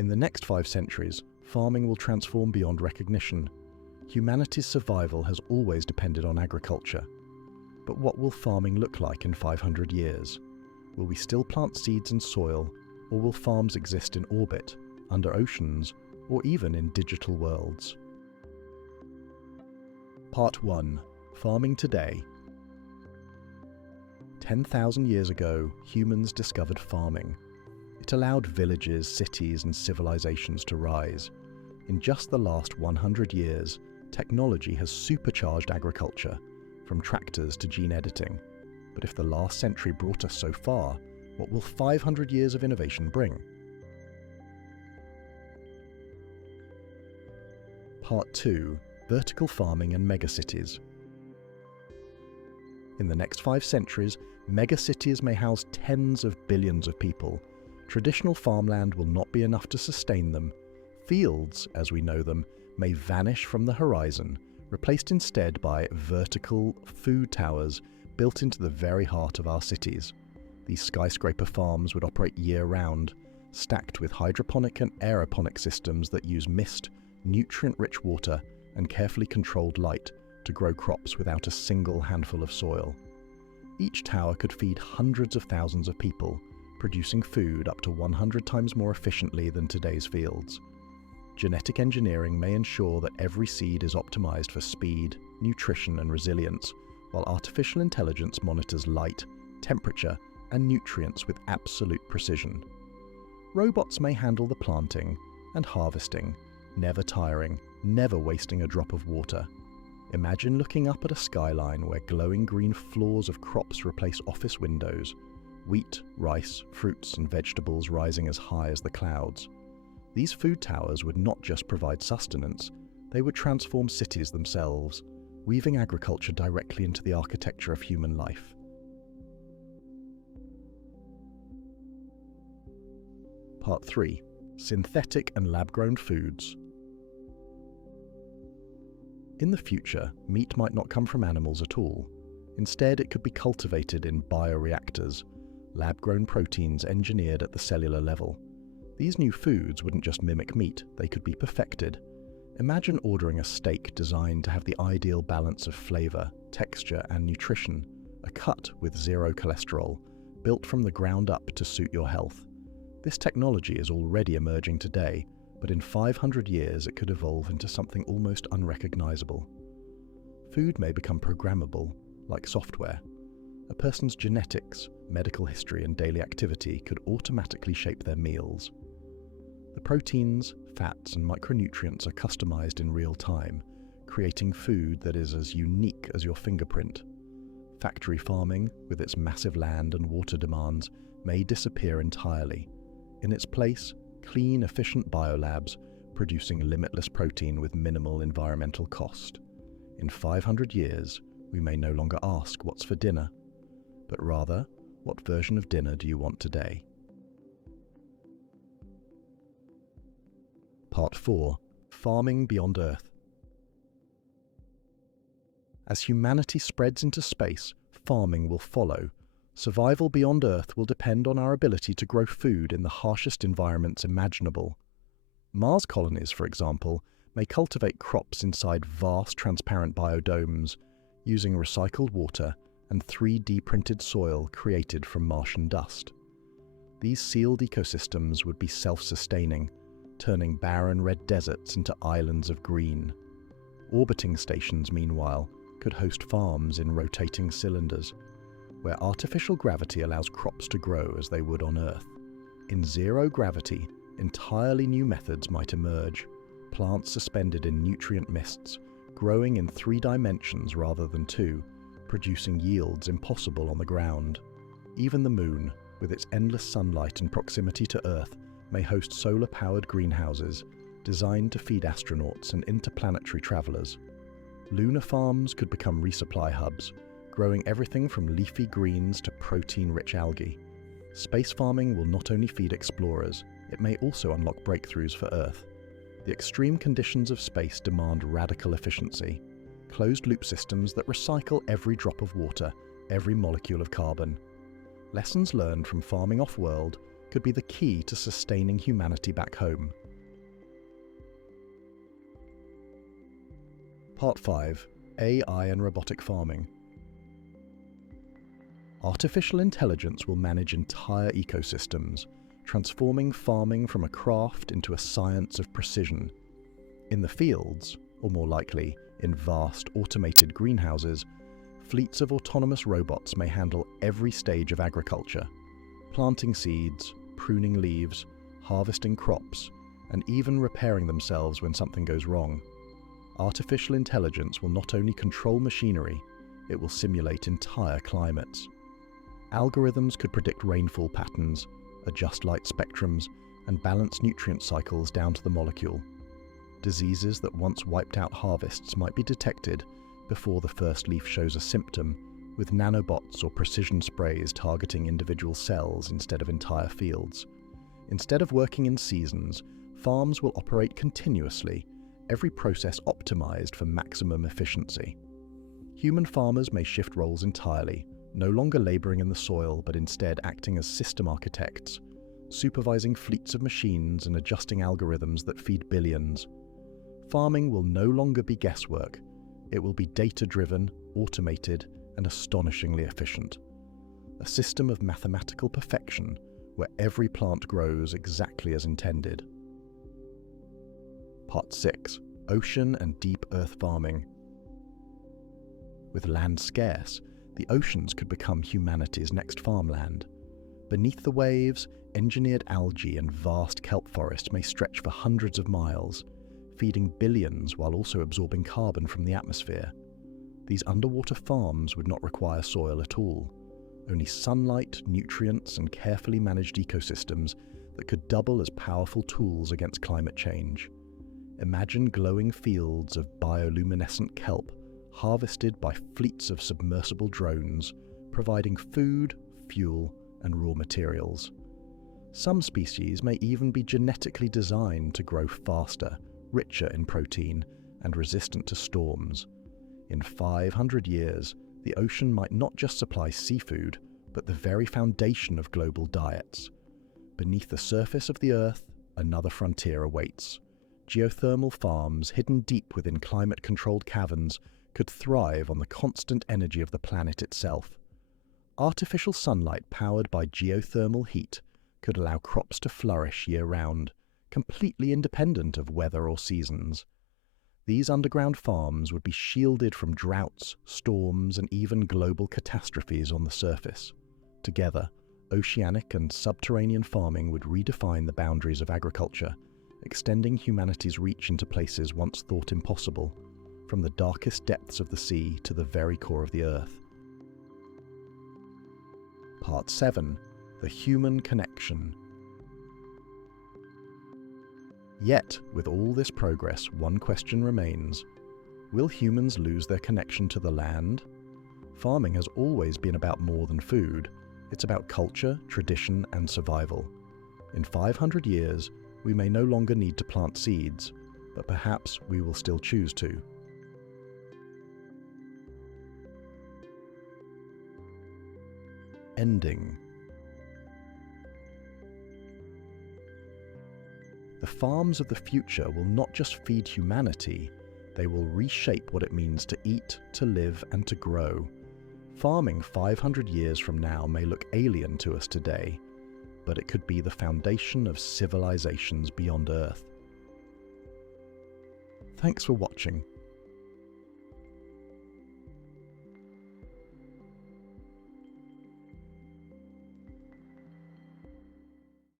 In the next 5 centuries, farming will transform beyond recognition. Humanity's survival has always depended on agriculture. But what will farming look like in 500 years? Will we still plant seeds in soil, or will farms exist in orbit, under oceans, or even in digital worlds? Part 1. Farming Today. 10,000 years ago, humans discovered farming. It allowed villages, cities, and civilizations to rise. In just the last 100 years, technology has supercharged agriculture, from tractors to gene editing. But if the last century brought us so far, what will 500 years of innovation bring? Part 2. Vertical farming and megacities. In the next 5 centuries, megacities may house tens of billions of people. Traditional farmland will not be enough to sustain them. Fields, as we know them, may vanish from the horizon, replaced instead by vertical food towers built into the very heart of our cities. These skyscraper farms would operate year-round, stacked with hydroponic and aeroponic systems that use mist, nutrient-rich water, and carefully controlled light to grow crops without a single handful of soil. Each tower could feed hundreds of thousands of people, producing food up to 100 times more efficiently than today's fields. Genetic engineering may ensure that every seed is optimized for speed, nutrition, and resilience, while artificial intelligence monitors light, temperature, and nutrients with absolute precision. Robots may handle the planting and harvesting, never tiring, never wasting a drop of water. Imagine looking up at a skyline where glowing green floors of crops replace office windows, wheat, rice, fruits, and vegetables rising as high as the clouds. These food towers would not just provide sustenance, they would transform cities themselves, weaving agriculture directly into the architecture of human life. Part 3. Synthetic and lab-grown foods. In the future, meat might not come from animals at all. Instead, it could be cultivated in bioreactors, lab-grown proteins engineered at the cellular level. These new foods wouldn't just mimic meat, they could be perfected. Imagine ordering a steak designed to have the ideal balance of flavor, texture, and nutrition, a cut with 0 cholesterol, built from the ground up to suit your health. This technology is already emerging today, but in 500 years it could evolve into something almost unrecognizable. Food may become programmable, like software. A person's genetics, medical history, and daily activity could automatically shape their meals. The proteins, fats, and micronutrients are customized in real time, creating food that is as unique as your fingerprint. Factory farming, with its massive land and water demands, may disappear entirely. In its place, clean, efficient biolabs, producing limitless protein with minimal environmental cost. In 500 years, we may no longer ask what's for dinner, but rather, what version of dinner do you want today? Part 4. Farming beyond Earth. As humanity spreads into space, farming will follow. Survival beyond Earth will depend on our ability to grow food in the harshest environments imaginable. Mars colonies, for example, may cultivate crops inside vast transparent biodomes, using recycled water and 3D printed soil created from Martian dust. These sealed ecosystems would be self-sustaining, turning barren red deserts into islands of green. Orbiting stations, meanwhile, could host farms in rotating cylinders, where artificial gravity allows crops to grow as they would on Earth. In zero gravity, entirely new methods might emerge, plants suspended in nutrient mists, growing in 3 dimensions rather than 2, producing yields impossible on the ground. Even the Moon, with its endless sunlight and proximity to Earth, may host solar-powered greenhouses designed to feed astronauts and interplanetary travelers. Lunar farms could become resupply hubs, growing everything from leafy greens to protein-rich algae. Space farming will not only feed explorers, it may also unlock breakthroughs for Earth. The extreme conditions of space demand radical efficiency, closed-loop systems that recycle every drop of water, every molecule of carbon. Lessons learned from farming off-world could be the key to sustaining humanity back home. Part 5. AI and robotic farming. Artificial intelligence will manage entire ecosystems, transforming farming from a craft into a science of precision. In the fields, or more likely, in vast automated greenhouses, fleets of autonomous robots may handle every stage of agriculture, planting seeds, pruning leaves, harvesting crops, and even repairing themselves when something goes wrong. Artificial intelligence will not only control machinery, it will simulate entire climates. Algorithms could predict rainfall patterns, adjust light spectrums, and balance nutrient cycles down to the molecule. Diseases that once wiped out harvests might be detected before the first leaf shows a symptom, with nanobots or precision sprays targeting individual cells instead of entire fields. Instead of working in seasons, farms will operate continuously, every process optimized for maximum efficiency. Human farmers may shift roles entirely, no longer laboring in the soil but instead acting as system architects, supervising fleets of machines and adjusting algorithms that feed billions. Farming will no longer be guesswork. It will be data-driven, automated, and astonishingly efficient. A system of mathematical perfection where every plant grows exactly as intended. Part 6. Ocean and deep earth farming. With land scarce, the oceans could become humanity's next farmland. Beneath the waves, engineered algae and vast kelp forests may stretch for hundreds of miles, feeding billions while also absorbing carbon from the atmosphere. These underwater farms would not require soil at all, only sunlight, nutrients, and carefully managed ecosystems that could double as powerful tools against climate change. Imagine glowing fields of bioluminescent kelp harvested by fleets of submersible drones, providing food, fuel, and raw materials. Some species may even be genetically designed to grow faster, richer in protein, and resistant to storms. In 500 years, the ocean might not just supply seafood, but the very foundation of global diets. Beneath the surface of the Earth, another frontier awaits. Geothermal farms hidden deep within climate-controlled caverns could thrive on the constant energy of the planet itself. Artificial sunlight powered by geothermal heat could allow crops to flourish year-round, completely independent of weather or seasons. These underground farms would be shielded from droughts, storms, and even global catastrophes on the surface. Together, oceanic and subterranean farming would redefine the boundaries of agriculture, extending humanity's reach into places once thought impossible, from the darkest depths of the sea to the very core of the Earth. Part 7. The human connection. Yet, with all this progress, one question remains. Will humans lose their connection to the land? Farming has always been about more than food. It's about culture, tradition, and survival. In 500 years, we may no longer need to plant seeds, but perhaps we will still choose to. Ending. The farms of the future will not just feed humanity, they will reshape what it means to eat, to live, and to grow. Farming 500 years from now may look alien to us today, but it could be the foundation of civilizations beyond Earth. Thanks for watching.